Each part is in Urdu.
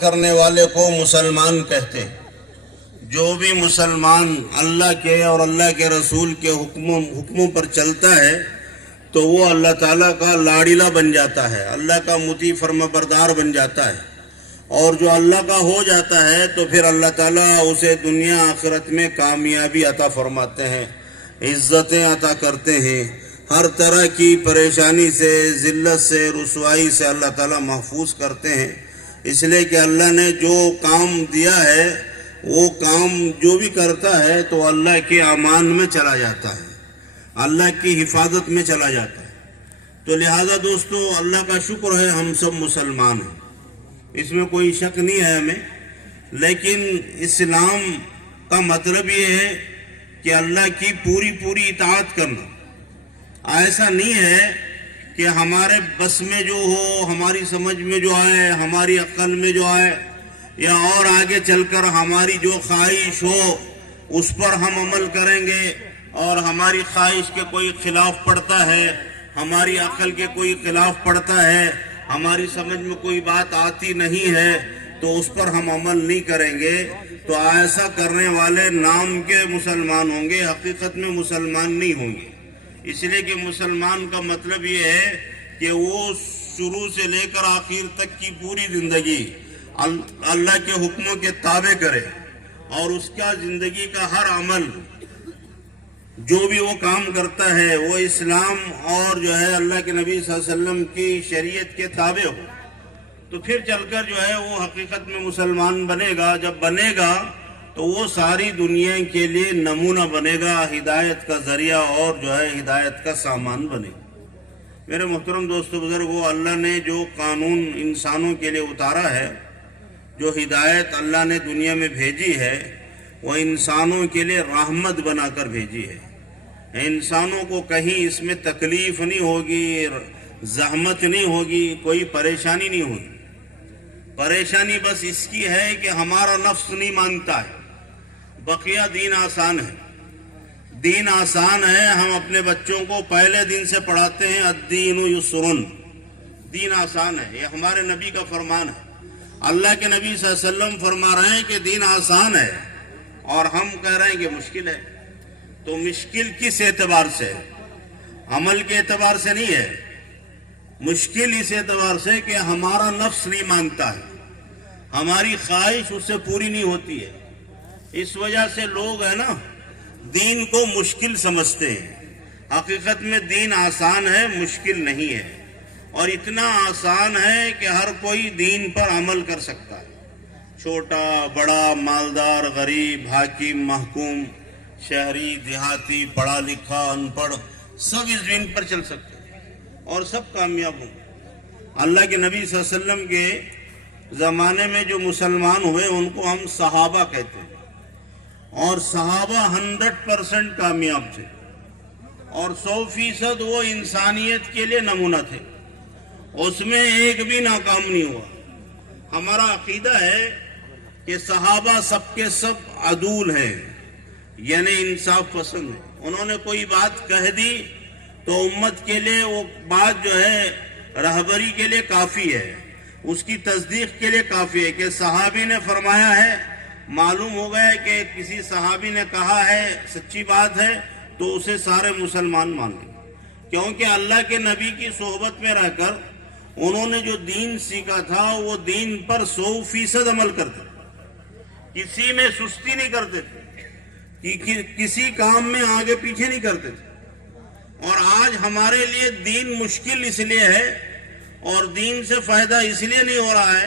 کرنے والے کو مسلمان کہتے ہیں۔ جو بھی مسلمان اللہ کے اور اللہ کے رسول کے حکموں پر چلتا ہے تو وہ اللہ تعالیٰ کا لاڑیلا بن جاتا ہے، اللہ کا مطیع فرما بردار بن جاتا ہے، اور جو اللہ کا ہو جاتا ہے تو پھر اللہ تعالیٰ اسے دنیا آخرت میں کامیابی عطا فرماتے ہیں، عزتیں عطا کرتے ہیں، ہر طرح کی پریشانی سے، ذلت سے، رسوائی سے اللہ تعالیٰ محفوظ کرتے ہیں۔ اس لیے کہ اللہ نے جو کام دیا ہے وہ کام جو بھی کرتا ہے تو اللہ کے امان میں چلا جاتا ہے، اللہ کی حفاظت میں چلا جاتا ہے۔ تو لہذا دوستو اللہ کا شکر ہے ہم سب مسلمان ہیں، اس میں کوئی شک نہیں ہے ہمیں، لیکن اسلام کا مطلب یہ ہے کہ اللہ کی پوری اطاعت کرنا۔ ایسا نہیں ہے کہ ہمارے بس میں جو ہو، ہماری سمجھ میں جو آئے، ہماری عقل میں جو آئے، یا اور آگے چل کر ہماری جو خواہش ہو اس پر ہم عمل کریں گے، اور ہماری خواہش کے کوئی خلاف پڑتا ہے، ہماری عقل کے کوئی خلاف پڑتا ہے، ہماری سمجھ میں کوئی بات آتی نہیں ہے تو اس پر ہم عمل نہیں کریں گے، تو ایسا کرنے والے نام کے مسلمان ہوں گے، حقیقت میں مسلمان نہیں ہوں گے۔ اس لیے کہ مسلمان کا مطلب یہ ہے کہ وہ شروع سے لے کر آخر تک کی پوری زندگی اللہ کے حکموں کے تابع کرے، اور اس کا زندگی کا ہر عمل جو بھی وہ کام کرتا ہے وہ اسلام اور جو ہے اللہ کے نبی صلی اللہ علیہ وسلم کی شریعت کے تابع ہو، تو پھر چل کر جو ہے وہ حقیقت میں مسلمان بنے گا۔ جب بنے گا تو وہ ساری دنیا کے لیے نمونہ بنے گا، ہدایت کا ذریعہ اور جو ہے ہدایت کا سامان بنے گا۔ میرے محترم دوستو بزرگو، اللہ نے جو قانون انسانوں کے لیے اتارا ہے، جو ہدایت اللہ نے دنیا میں بھیجی ہے، وہ انسانوں کے لیے رحمت بنا کر بھیجی ہے۔ انسانوں کو کہیں اس میں تکلیف نہیں ہوگی، زحمت نہیں ہوگی، کوئی پریشانی نہیں ہوگی۔ پریشانی بس اس کی ہے کہ ہمارا نفس نہیں مانتا ہے، بقیہ دین آسان ہے۔ دین آسان ہے، ہم اپنے بچوں کو پہلے دن سے پڑھاتے ہیں الدین یسرن، دین آسان ہے، یہ ہمارے نبی کا فرمان ہے۔ اللہ کے نبی صلی اللہ علیہ وسلم فرما رہے ہیں کہ دین آسان ہے، اور ہم کہہ رہے ہیں کہ مشکل ہے۔ تو مشکل کس اعتبار سے؟ عمل کے اعتبار سے نہیں ہے، مشکل اس اعتبار سے کہ ہمارا نفس نہیں مانتا ہے، ہماری خواہش اس سے پوری نہیں ہوتی ہے۔ اس وجہ سے لوگ ہے نا دین کو مشکل سمجھتے ہیں، حقیقت میں دین آسان ہے، مشکل نہیں ہے، اور اتنا آسان ہے کہ ہر کوئی دین پر عمل کر سکتا ہے، چھوٹا بڑا، مالدار غریب، حاکم محکوم، شہری دیہاتی، پڑھا لکھا ان پڑھ، سب اس دین پر چل سکتے ہیں اور سب کامیاب ہوں۔ اللہ کے نبی صلی اللہ علیہ وسلم کے زمانے میں جو مسلمان ہوئے ان کو ہم صحابہ کہتے ہیں، اور صحابہ 100% کامیاب تھے، اور 100% وہ انسانیت کے لیے نمونہ تھے، اس میں ایک بھی ناکام نہیں ہوا۔ ہمارا عقیدہ ہے کہ صحابہ سب کے سب عدول ہیں، یعنی انصاف پسند ہیں۔ انہوں نے کوئی بات کہہ دی تو امت کے لیے وہ بات جو ہے رہبری کے لیے کافی ہے، اس کی تصدیق کے لیے کافی ہے کہ صحابی نے فرمایا ہے، معلوم ہو گیا کہ کسی صحابی نے کہا ہے، سچی بات ہے، تو اسے سارے مسلمان مان لیں، کیونکہ اللہ کے نبی کی صحبت میں رہ کر انہوں نے جو دین سیکھا تھا وہ دین پر 100% عمل کرتے، کسی میں سستی نہیں کرتے تھے، کسی کام میں آگے پیچھے نہیں کرتے تھے۔ اور آج ہمارے لیے دین مشکل اس لیے ہے اور دین سے فائدہ اس لیے نہیں ہو رہا ہے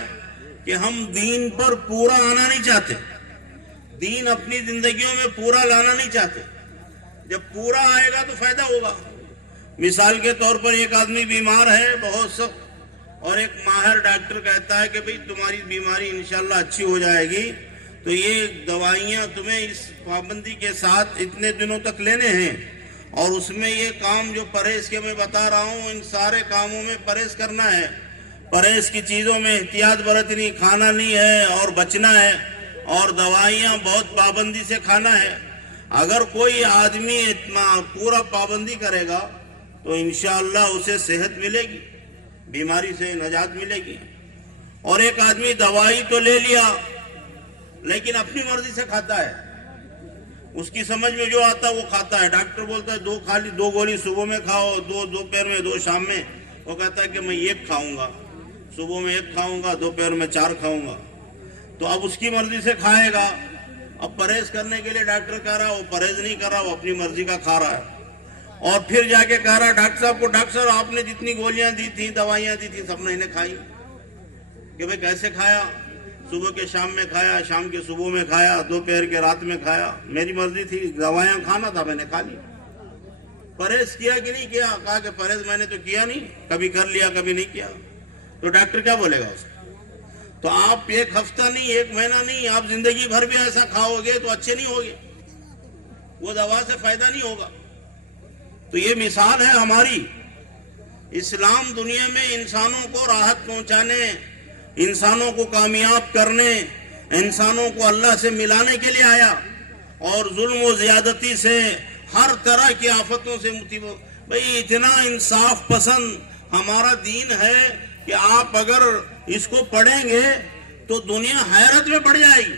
کہ ہم دین پر پورا آنا نہیں چاہتے، دین اپنی زندگیوں میں پورا لانا نہیں چاہتے۔ جب پورا آئے گا تو فائدہ ہوگا۔ مثال کے طور پر ایک آدمی بیمار ہے بہت سخت، اور ایک ماہر ڈاکٹر کہتا ہے کہ بھئی تمہاری بیماری انشاءاللہ اچھی ہو جائے گی، تو یہ دوائیاں تمہیں اس پابندی کے ساتھ اتنے دنوں تک لینے ہیں، اور اس میں یہ کام جو پرہیز کے میں بتا رہا ہوں ان سارے کاموں میں پرہیز کرنا ہے، پرہیز کی چیزوں میں احتیاط برتنی، کھانا نہیں ہے اور بچنا ہے، اور دوائیاں بہت پابندی سے کھانا ہے۔ اگر کوئی آدمی پورا پابندی کرے گا تو انشاءاللہ اسے صحت ملے گی، بیماری سے نجات ملے گی۔ اور ایک آدمی دوائی تو لے لیا لیکن اپنی مرضی سے کھاتا ہے، اس کی سمجھ میں جو آتا ہے وہ کھاتا ہے. ڈاکٹر بولتا ہے دو گولی صبح میں کھاؤ، دو دوپہر میں، دو شام میں. وہ کہتا ہے کہ میں ایک کھاؤں گا، صبح میں ایک کھاؤں گا، دوپہر میں 4 کھاؤں گا. تو اب اس کی مرضی سے کھائے گا. اب پرہیز کرنے کے لیے ڈاکٹر کہہ رہا ہے، وہ پرہیز نہیں کر رہا، وہ اپنی مرضی کا کھا رہا ہے. اور پھر جا کے کہہ رہا ڈاکٹر صاحب کو، ڈاکٹر صاحب آپ نے جتنی گولیاں دی تھیں، دوائیاں دی تھیں، سب نے انہیں کھائی. کہ بھئی کیسے کھایا؟ صبح کے شام میں کھایا، شام کے صبح میں کھایا، دوپہر کے رات میں کھایا. میری مرضی تھی، دوائیاں کھانا تھا، میں نے کھا لی. پرہیز کیا کہ نہیں کیا؟ کہا کہ پرہیز میں نے تو کیا نہیں، کبھی کر لیا کبھی نہیں کیا. تو ڈاکٹر کیا بولے گا اس کو؟ تو آپ ایک ہفتہ نہیں، ایک مہینہ نہیں، آپ زندگی بھر بھی ایسا کھاؤ گے تو اچھے نہیں ہوگے، وہ دوا سے فائدہ نہیں ہوگا. تو یہ مثال ہے ہماری. اسلام دنیا میں انسانوں کو راحت پہنچانے، انسانوں کو کامیاب کرنے، انسانوں کو اللہ سے ملانے کے لیے آیا، اور ظلم و زیادتی سے، ہر طرح کی آفتوں سے بھئی اتنا انصاف پسند ہمارا دین ہے کہ آپ اگر اس کو پڑھیں گے تو دنیا حیرت میں پڑ جائے گی.